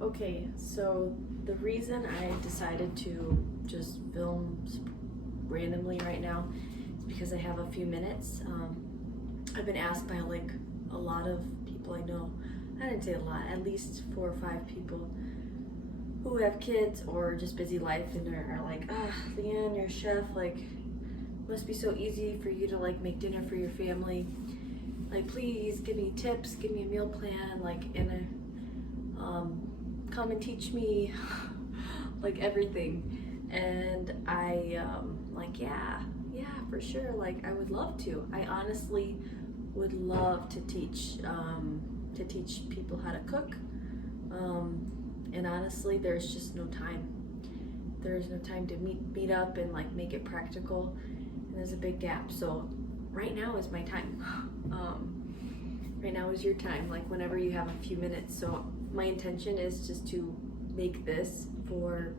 Okay, so the reason I decided to just film randomly right now is because I have a few minutes. I've been asked by like a lot of people I know, I didn't say a lot, at least 4 or 5 people who have kids or just busy life and are like, Leanne, you're a chef, like, must be so easy for you to like make dinner for your family. Like, please give me tips, give me a meal plan, like, and come and teach me like everything. And I like, yeah, for sure, like I would love to. I honestly would love to teach people how to cook, and honestly there's just no time. There's no time to meet up and like make it practical, and there's a big gap. So right now is my time. Right now is your time, like whenever you have a few minutes. So my intention is just to make this for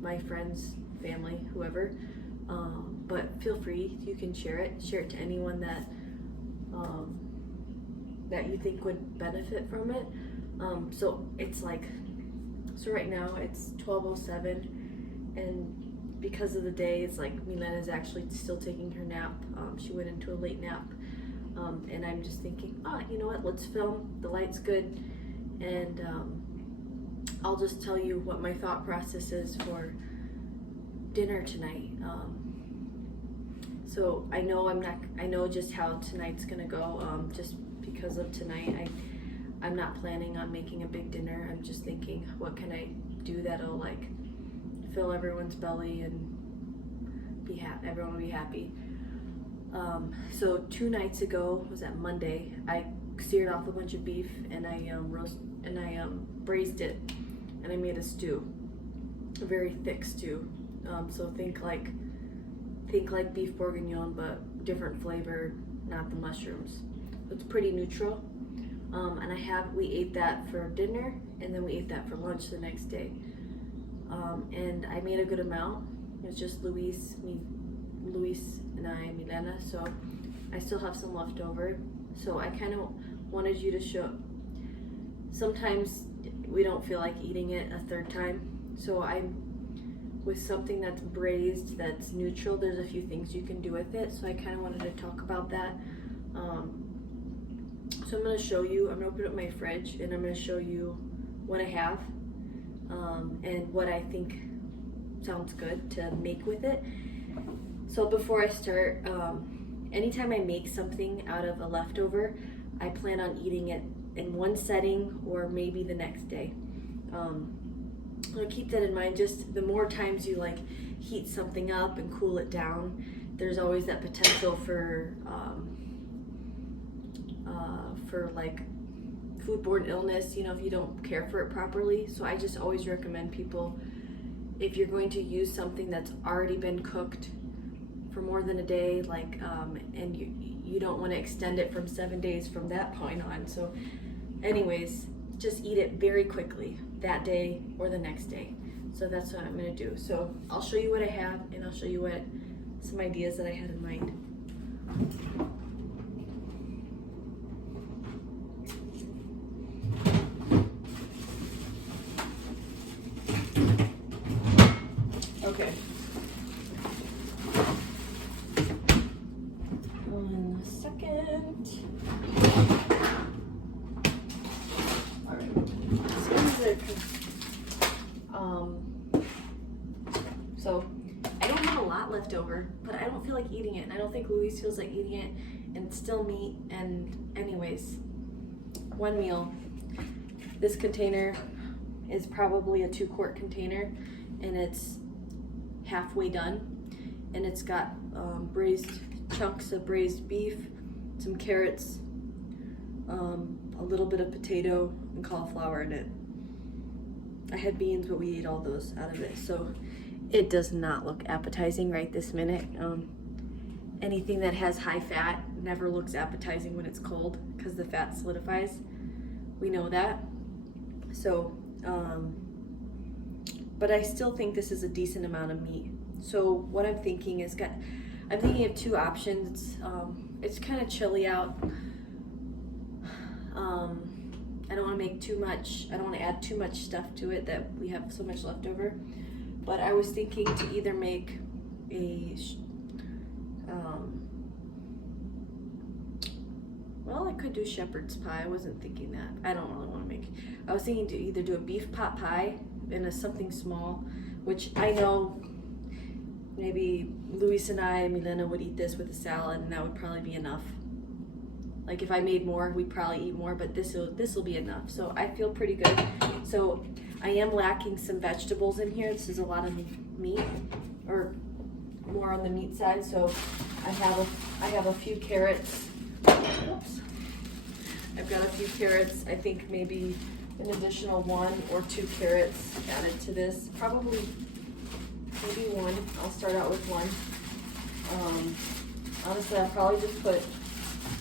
my friends, family, whoever. But feel free, you can share it to anyone that that you think would benefit from it. So it's like, so right now it's 12:07, and because of the day, it's like Milena's actually still taking her nap. She went into a late nap, and I'm just thinking, you know what, let's film. The light's good, and I'll just tell you what my thought process is for dinner tonight. So I know just how tonight's gonna go, just because of tonight. I'm not planning on making a big dinner. I'm just thinking, what can I do that'll like fill everyone's belly and be happy, everyone will be happy. So 2 nights ago, was that Monday, I seared off a bunch of beef and I braised it, and I made a stew, a very thick stew. So think like beef bourguignon, but different flavor, not the mushrooms. It's pretty neutral. And we ate that for dinner, and then we ate that for lunch the next day. And I made a good amount. It was just Luis and I, Milena, so I still have some left over. So I kind of wanted you to show, sometimes we don't feel like eating it a third time. So with something that's braised, that's neutral, there's a few things you can do with it. So I kind of wanted to talk about that. So I'm going to show you, I'm going to open up my fridge and I'm going to show you what I have, and what I think sounds good to make with it. So before I start, anytime I make something out of a leftover, I plan on eating it in one setting or maybe the next day. So keep that in mind. Just the more times you like heat something up and cool it down, there's always that potential for like foodborne illness, if you don't care for it properly. So I just always recommend people, if you're going to use something that's already been cooked for more than a day, like and you don't want to extend it from 7 days from that point on. So anyways, just eat it very quickly that day or the next day. So that's what I'm going to do. So I'll show you what I have, and I'll show you some ideas that I had in mind. Okay. 1 second. All right. So I don't have a lot left over, but I don't feel like eating it, and I don't think Luis feels like eating it, and it's still meat. And anyways, one meal. This container is probably a 2-quart container, and it's halfway done, and it's got braised chunks of braised beef, some carrots, a little bit of potato and cauliflower in it. I had beans, but we ate all those out of it, so it does not look appetizing right this minute. Anything that has high fat never looks appetizing when it's cold because the fat solidifies. We know that. So but I still think this is a decent amount of meat. So what I'm thinking is, I'm thinking of 2 options. It's kind of chilly out, and I don't want to make too much, I don't want to add too much stuff to it that we have so much left over. But I was thinking to either make a, well, I could do shepherd's pie. I wasn't thinking that. I don't really want to make, I was thinking to either do a beef pot pie and something small, which I know maybe Luis and I, Milena would eat this with a salad, and that would probably be enough. Like if I made more, we'd probably eat more, but this will be enough. So I feel pretty good. So I am lacking some vegetables in here. This is a lot of meat, or more on the meat side. So I have a few carrots. Oops. I've got a few carrots. I think maybe an additional 1 or 2 carrots added to this. Probably maybe 1. I'll start out with 1. Honestly, I'll probably just put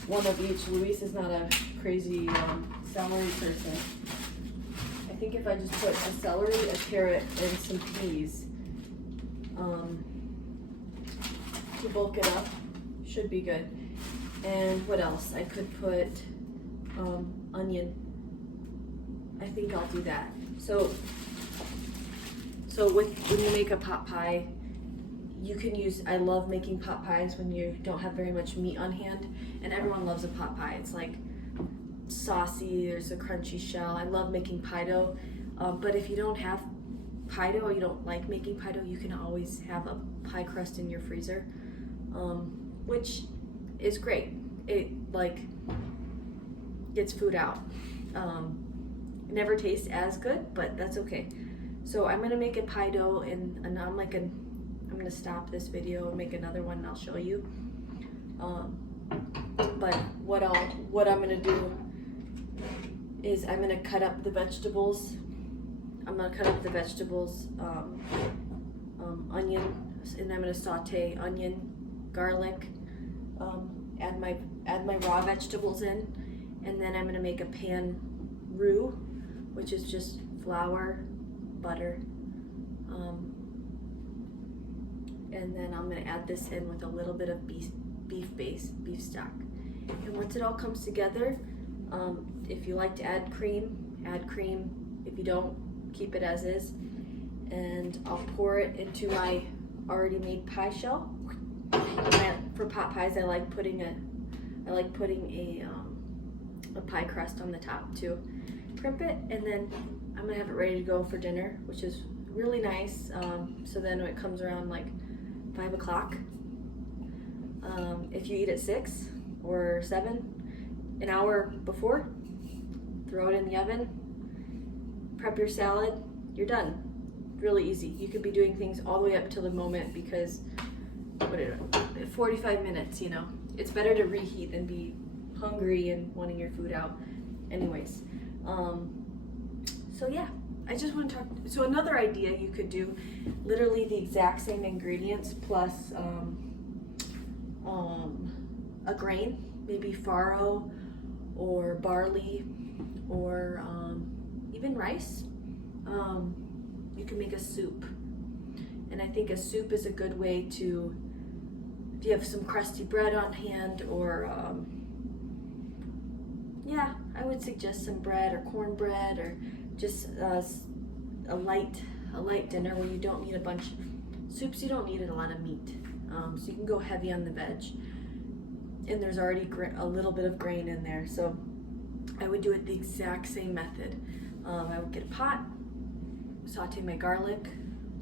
1 of each. Luis is not a crazy celery person. I think if I just put a celery, a carrot, and some peas to bulk it up, should be good. And what else? I could put onion. I think I'll do that. So when you make a pot pie, you can use, I love making pot pies when you don't have very much meat on hand, and everyone loves a pot pie. It's like saucy, there's a crunchy shell. I love making pie dough, but if you don't have pie dough or you don't like making pie dough, you can always have a pie crust in your freezer, which is great. It like gets food out. It never tastes as good, but that's okay. So I'm gonna make a pie dough, and I'm gonna stop this video and make another one, and I'll show you. But what I'm gonna do is I'm gonna cut up the vegetables. I'm gonna cut up the vegetables, onion, and I'm gonna saute onion, garlic, add my raw vegetables in, and then I'm gonna make a pan roux, which is just flour, butter, and then I'm gonna add this in with a little bit of beef stock. And once it all comes together, if you like to add cream, add cream. If you don't, keep it as is. And I'll pour it into my already made pie shell. For pot pies, I like putting a pie crust on the top to crimp it, and then I'm gonna have it ready to go for dinner, which is really nice. So then when it comes around like 5 o'clock, if you eat at 6 or 7, an hour before, throw it in the oven, prep your salad, you're done. Really easy. You could be doing things all the way up till the moment, because 45 minutes, you know. It's better to reheat than be hungry and wanting your food out. Anyways, so yeah, I just want to talk. So another idea you could do, literally the exact same ingredients plus a grain, maybe farro or barley or even rice. You can make a soup, and I think a soup is a good way to, if you have some crusty bread on hand, or yeah, I would suggest some bread or cornbread, or just a light dinner where you don't need a bunch. Soups, you don't need a lot of meat, so you can go heavy on the veg, and there's already a little bit of grain in there. So I would do it the exact same method. I would get a pot, saute my garlic,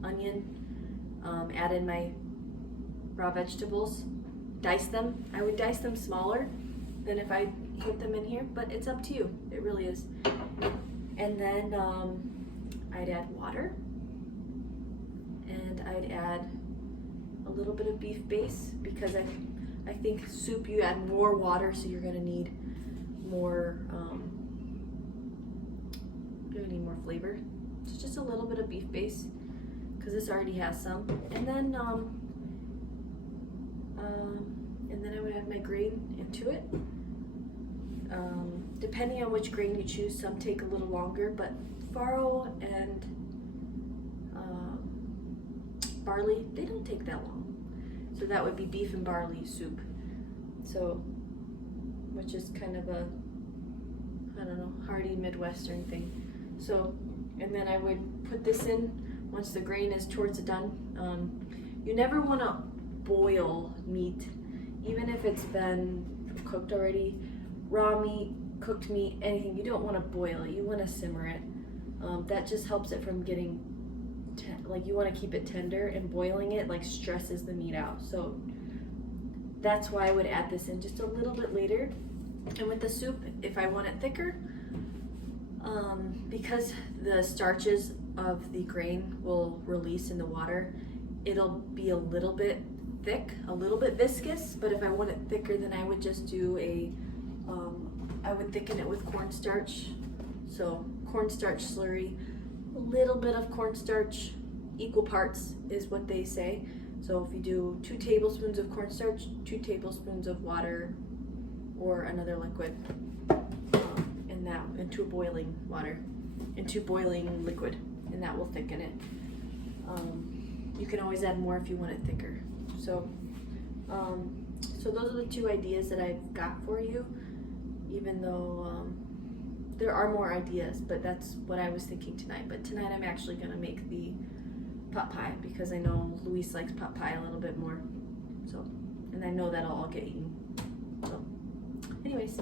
onion, add in my raw vegetables, dice them. I would dice them smaller than if I put them in here, but it's up to you. It really is. And then I'd add water, and I'd add a little bit of beef base, because I think soup, you add more water, so you're gonna need more flavor. So just a little bit of beef base, because this already has some. And then I would add my grain into it. Depending on which grain you choose, some take a little longer, but farro and barley, they don't take that long. So that would be beef and barley soup. So, which is kind of a, I don't know, hearty Midwestern thing. So, and then I would put this in once the grain is towards the done. You never want to boil meat, even if it's been cooked already. Raw meat, cooked meat, anything, you don't want to boil it, you want to simmer it. That just helps it from getting, like you want to keep it tender, and boiling it like stresses the meat out. So that's why I would add this in just a little bit later. And with the soup, if I want it thicker, because the starches of the grain will release in the water, it'll be a little bit thick, a little bit viscous. But if I want it thicker, then I would just do I would thicken it with cornstarch. So cornstarch slurry, a little bit of cornstarch, equal parts is what they say. So if you do 2 tablespoons of cornstarch, 2 tablespoons of water or another liquid, and that into boiling water, into boiling liquid, and that will thicken it. You can always add more if you want it thicker. So, so those are the 2 ideas that I've got for you, even though there are more ideas, but that's what I was thinking tonight. But tonight I'm actually gonna make the pot pie because I know Luis likes pot pie a little bit more. So, and I know that'll all get eaten. So, anyways.